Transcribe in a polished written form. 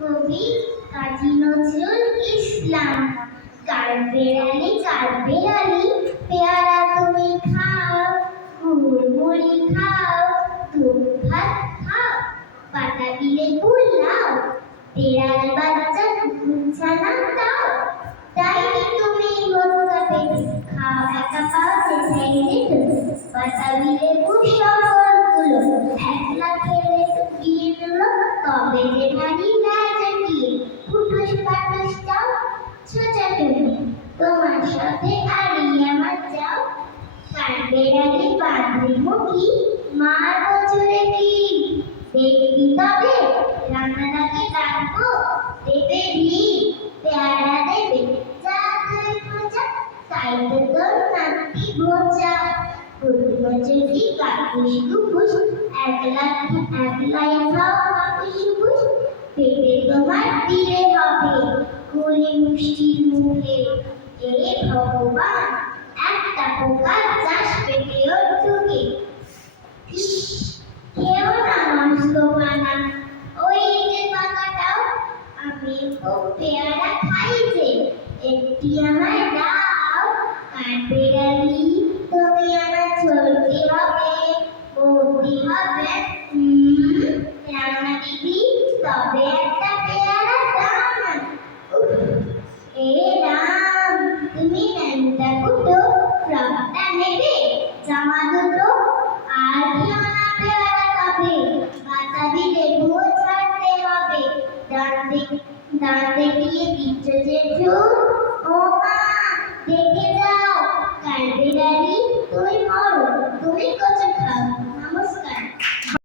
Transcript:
কবি কাজী নজরুল ইসলাম। কাঠবেড়ালি কাঠবেড়ালি পেয়ারা তুমি খাও, গুড় মুড়ি খাও, দুধ ভাত খাও, বাতাবি লেবু লাও, পেয়ারার বাচ্চা ছানা দাও। ডাইনি তুমি গোলকা পেটে খাও, একা পাও যেথায় যেত, বাতাবি লেবু সকলগুলো একলা খেলে গিয়ে দিল, তবে যে ভারী লাজাটিয়ে ফুটুস পাটুস চাও, ছোচা তুমি তোমার সাথে আড়ি আমার যাও। কাঠবেড়ালি বাঁধবে মুখি মার বছরে কি দেখবি তবে, রান্নাটাকে ডাকবো দেবে ভি, পেয়ারা দেবে যা তুই খোঁজা, তাই তো তোর নাতি ভোজা। যদি কাকুস কুকুস একলাই খাও কাকুস কুকুস, পেটে তোমার দিলে হবে কুড়ি মুষ্টির মুখে। এ ভগবান, একটা পোকা চাষ পেটেও ঢুকে। খেও না মাংস বানা, ওই যে পাকাটাও আমি খুব পেয়ারা